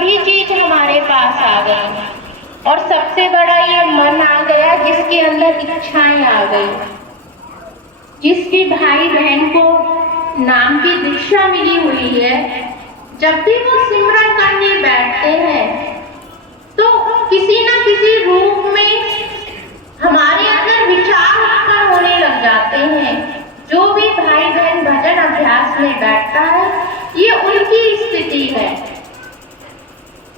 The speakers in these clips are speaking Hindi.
सभी चीज हमारे पास आ गई और सबसे बड़ा ये मन आ गया जिसके अंदर इच्छाएं आ गई। जिस भी भाई बहन को नाम की दीक्षा मिली हुई है, जब भी वो सिमरन करने बैठते हैं तो किसी न किसी रूप में हमारे अंदर विचार उत्पन्न होने लग जाते हैं। जो भी भाई बहन भजन अभ्यास में बैठता है, ये उनकी स्थिति है।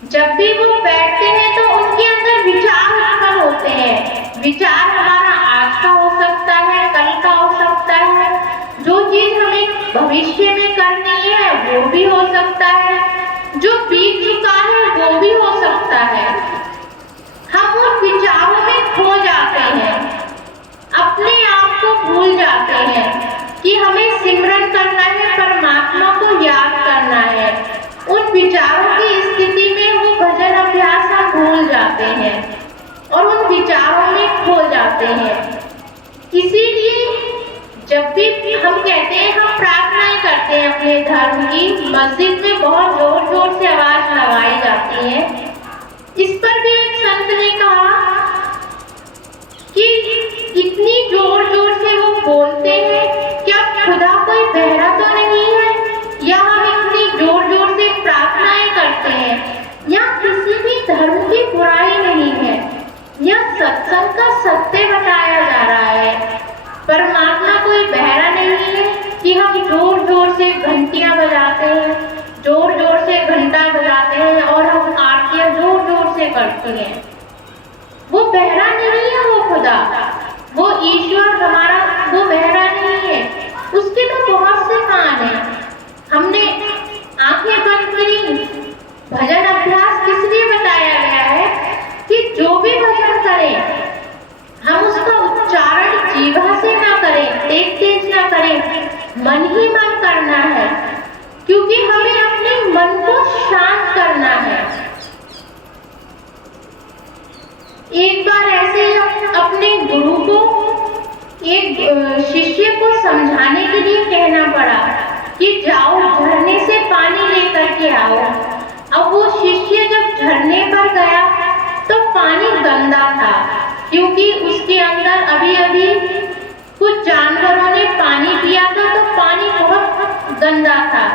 जब भी वो बैठते हैं तो उनके अंदर विचार उत्पन्न होते हैं। विचार हमारा आज का हो सकता है, कल का हो सकता है, जो चीज हमें भविष्य में करनी है वो भी हो सकता है, जो बीत चुका है वो भी हो सकता है। हम उन विचारों में खो जाते हैं, अपने आप को भूल जाते हैं कि हमें सिमरन करना है, परमात्मा को याद करना है। उन विचारों की स्थिति में वो भजन अभ्यास हम भूल जाते हैं और उन विचारों में खो जाते हैं। इसीलिए जब भी हम कहते हैं, हम प्रार्थनाएं करते हैं अपने धर्म की, मस्जिद में बहुत जोर जोर से आवाज लगाई जाती है। इस पर भी एक संत ने कहा कि इतनी जोर जोर से वो बोलते हैं, क्या खुदा कोई बहरा तो नहीं है? या हम इतनी जोर जोर से प्रार्थनाएं करते हैं, या किसी भी धर्म की बुराई नहीं है, या सत्संग का सत्य बताया जा रहा है। परमात्मा कोई बहरा नहीं है कि हम जोर जोर से घंटियां बजाते हैं, जोर जोर से घंटा बजाते हैं और हम आरतियां जोर जोर से करते हैं। वो बहरा नहीं है, वो खुदा, वो ईश्वर हमारा, वो बहरा नहीं है। उसके तो बहुत से कान हैं। हमने आंखें बंद करी। भजन अभ्यास किस लिए बताया गया है कि जो भी भजन करें हम उसका उच्चारण जीवा से ना करें, तेज तेज ना करें, मन ही मन करना है, क्योंकि हमें अपने मन को शांत करना है। एक बार ऐसे ही अपने गुरु को एक शिष्य को समझाने के लिए कहना पड़ा कि जाओ झरने से पानी लेकर के आओ। अब वो शिष्य जब झरने पर गया तो पानी गंदा था, क्योंकि उसके अंदर अभी अभी कुछ जानवरों ने पानी पिया था, तो पानी बहुत गंदा था।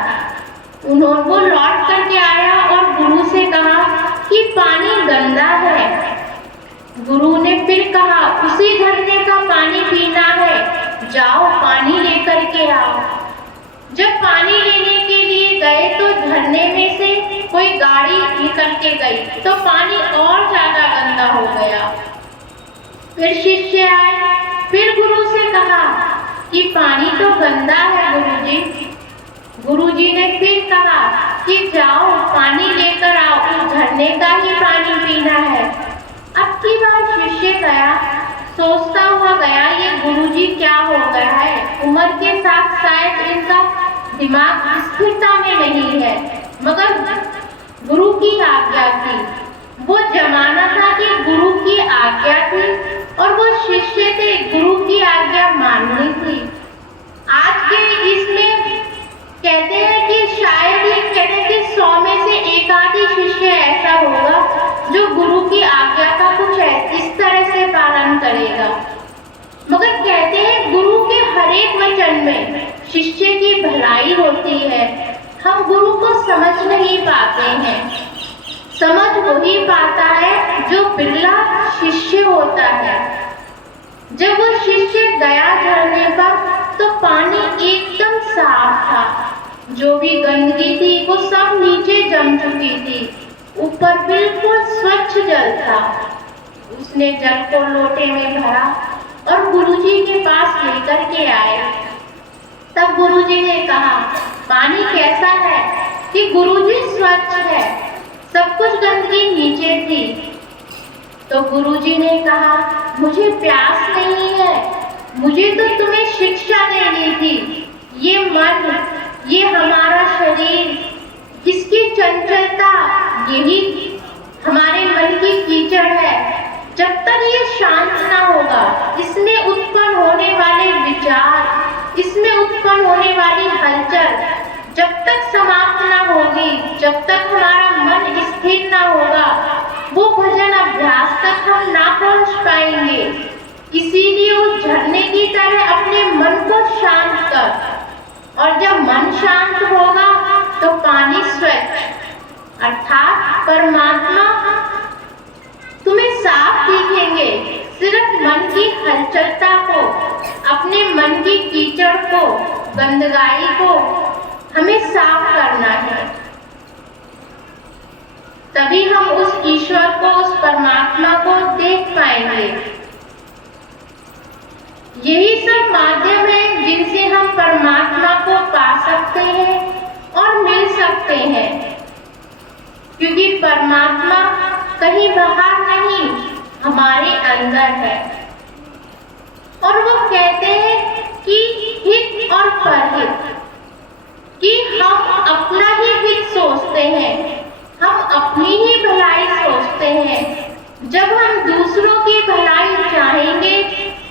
वो लौट करके आया और गुरु से कहा कि पानी गंदा है। गुरु ने फिर कहा उसी झरने का पानी पीना है, जाओ पानी लेकर के आओ। जब पानी लेने के लिए गए तो झरने में से कोई गाड़ी निकल के गई, तो पानी और ज्यादा गंदा हो गया। फिर शिष्य आए, फिर गुरु से कहा कि पानी तो गंदा है गुरुजी। गुरुजी ने फिर कहा कि जाओ पानी लेकर आओ, उस झरने का ही पानी पीना है। अब की बार शिष्य गया, सोचता हुआ गया ये गुरुजी क्या हो गया है, उम्र के साथ शायद इनका दिमाग स्थिरता में नहीं है, मगर गुरु की आज्ञा थी। वो जमाना था कि गुरु की आज्ञा थी और वो शिष्य थे, गुरु की आज्ञा माननी थी। आज के इसमें कहते हैं कि शायद ही कहते हैं कि 100 में से एक आधी शिष्य ऐसा होगा जो गुरु की आज्ञा का कुछ इस तरह से पालन करेगा। मगर कहते हैं गुरु के हर एक वचन में शिष्य की भलाई होती है। हम गुरु को समझ नहीं पाते हैं। समझ वही पाता है जो बिरला शिष्य होता है। जब वो शिष्य गया झरने पर तो पानी एकदम साफ था, जो भी गंदगी थी वो सब नीचे जम चुकी थी, ऊपर बिल्कुल स्वच्छ जल था। उसने जल को लोटे में भरा और गुरुजी के पास लेकर के आए। तब गुरुजी ने कहा पानी कैसा है? कि गुरुजी स्वच्छ है, सब कुछ गंदगी नीचे थी। तो गुरुजी ने कहा मुझे प्यास नहीं है, मुझे तो तुम्हें शिक्षा देनी थी। ये मन, ये हमारा शरीर, इसकी चंचलता यही हमारे मन की कीचड़ है। जब तक ये शांत ना होगा, इसमें उत्पन्न होने वाले विचार, इसमें उत्पन्न होने वाली हलचल जब तक समाप्त ना होगी, जब तक हमारा मन स्थिर स्थिर ना होगा, वो भजन अभ्यास तक हम ना पहुंच पाएंगे। इसीलिए उस झरने की तरह अपने मन को शांत कर, और जब मन शांत होगा तो पानी स्वच्छ अर्थात परमात्मा तुम्हें साफ दिखेंगे। सिर्फ मन की हलचलता को, अपने मन की कीचड़ को, गंदगाई को हमें साफ करना है, तभी हम उस ईश्वर को, उस परमात्मा को देख पाएंगे। यही सब माध्यम है जिनसे हम परमात्मा को पा सकते हैं और मिल सकते हैं, क्योंकि परमात्मा कहीं बाहर नहीं, हमारे अंदर है। और वो कहते हैं कि हित और परहित, कि हम अपना ही हित सोचते हैं, हम अपनी ही भलाई सोचते हैं। जब हम दूसरों की भलाई चाहेंगे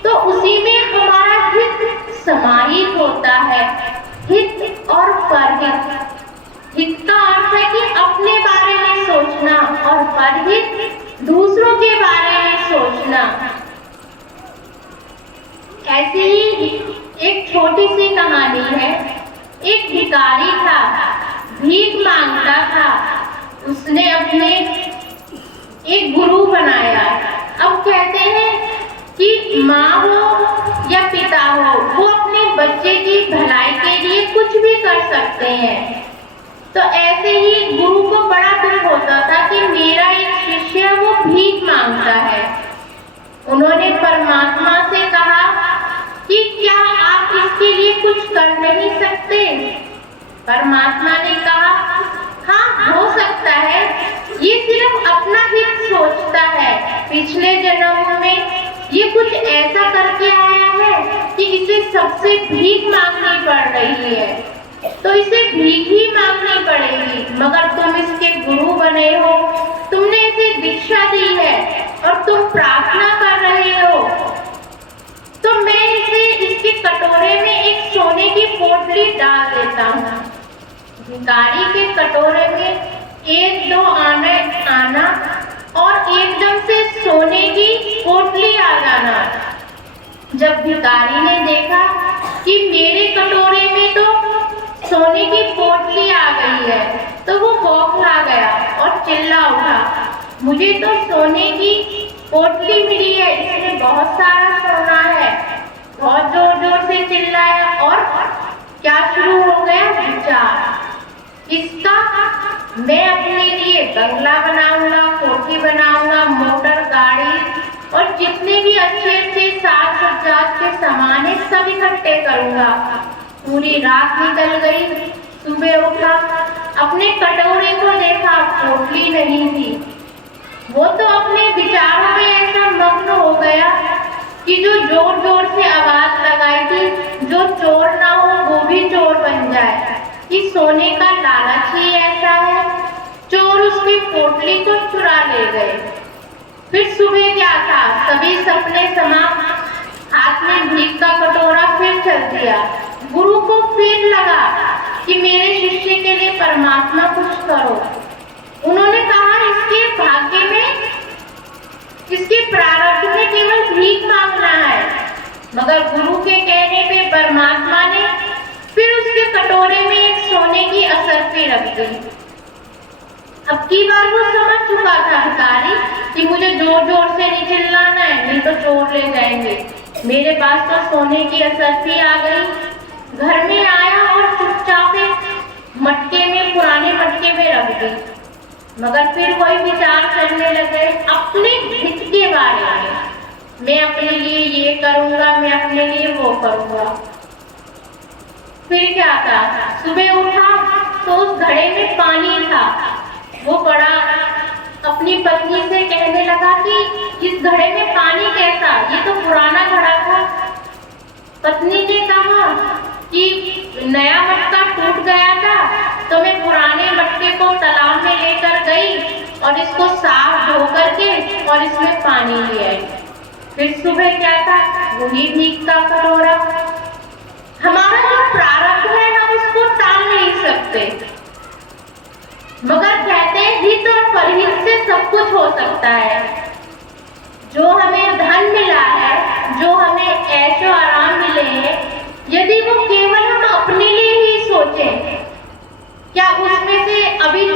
तो उसी में हमारा हित समाहित होता है। हित और परहित, हित का अर्थ है कि अपने बारे में सोचना, और परहित दूसरों के बारे में सोचना। ऐसी ही एक छोटी सी कहानी है। एक भिखारी था, भीख मांगता था। उसने अपने एक गुरु बनाया। अब कहते हैं कि माँ हो या पिता हो, वो अपने बच्चे की भलाई के लिए कुछ भी कर सकते हैं। तो ऐसे ही गुरु को बड़ा दुख होता था कि मेरा एक शिष्य वो भीख मांगता है। उन्होंने परमात्मा से कहा कि क्या आप इसके लिए कुछ कर नहीं सकते? परमात्मा ने कहा, हाँ हो सकता है, ये सिर्फ अपना हित सोचता है। पिछले जन्म में ये कुछ ऐसा करके आया है कि इसे सबसे भीख मांगनी पड़ रही है, तो इसे भीख ही मांगनी पड़ेगी। मगर तुम इसके गुरु बने हो, तुमने इसे दीक्षा दी है और तुम प्रार्थना कर रहे हो, तो मैं इसे इसके कटोरे में एक सोने की पोटली डाल देता हूँ। भिखारी के कटोरे में एक दो आना और एकदम से सोने की पोटली आ जाना। जब भिखारी ने देखा कि मेरे कटोरे में तो सोने की पोटली आ गई है, तो वो बौखला गया और चिल्ला उठा, मुझे तो सोने की पोटली मिली है, इसमें बहुत सारा सोना है। बहुत जोर जोर से चिल्लाया और क्या शुरू हो गया विचार, इसका मैं अपने लिए बंगला बनाऊंगा, कोठी बनाऊंगा, मोटर गाड़ी और जितने भी अच्छे अच्छे साज सज्जात के सामान है सब इकट्ठे करूंगा। पूरी रात निकल गई। सुबह उठा, अपने कटोरे को देखा, पोटली नहीं थी। वो तो अपने विचारों में ऐसा मग्न हो गया कि जो जोर जोर से आवाज लगाई थी, जो चोर ना हो वो भी चोर बन जाए। कि सोने का लालच ही ऐसा है, चोर उसकी पोटली को चुरा ले गए। फिर सुबह क्या था, सभी सपने समाप्त। हाथ में भीख का कटोरा फिर चल दिया। गुरु को फिर लगा कि मेरे शिष्य के लिए परमात्मा कुछ करो। उन्होंने कहा इसके भाग्य में, इसके प्रारब्ध में केवल भीख मांगना है। मगर गुरु के कहने पे परमात्मा ने फिर उसके कटोरे में एक सोने की असरफी रख दी। अब की बार वो समझ चुका था भिखारी कि मुझे जोर जोर से नहीं चिल्लाना है, नहीं तो चोर ले जाएंगे। मेरे पास तो सोने की असरफी आ गई। घर में आया और चुपचाप एक मटके में, पुराने मटके में रख दी। मगर फिर वही विचार चलने लगे अपने हित के बारे में, मैं अपने लिए ये करूंगा, मैं अपने लिए वो करूंगा। फिर क्या था, सुबह उठा तो उस घड़े में पानी था। वो बड़ा अपनी पत्नी से कहने लगा कि इस घड़े में पानी कैसा, ये तो पुराना घड़ा था। पत्नी ने कहा कि नया मटका टूट गया था, तो मैं पुराने मटके को तालाब में लेकर गई और इसको साफ धो करके और इसमें पानी ले आई। फिर सुबह क्या था, वही भीख का कटोरा। हमारा जो प्रारब्ध है हम उसको टाल नहीं सकते, मगर कहते हैं हित और परहित से सब कुछ हो सकता है। जो हमें धन मिला है, जो हमें ऐशो आराम मिले हैं, यदि वो केवल हम अपने लिए ही सोचें, क्या उसमें से अभी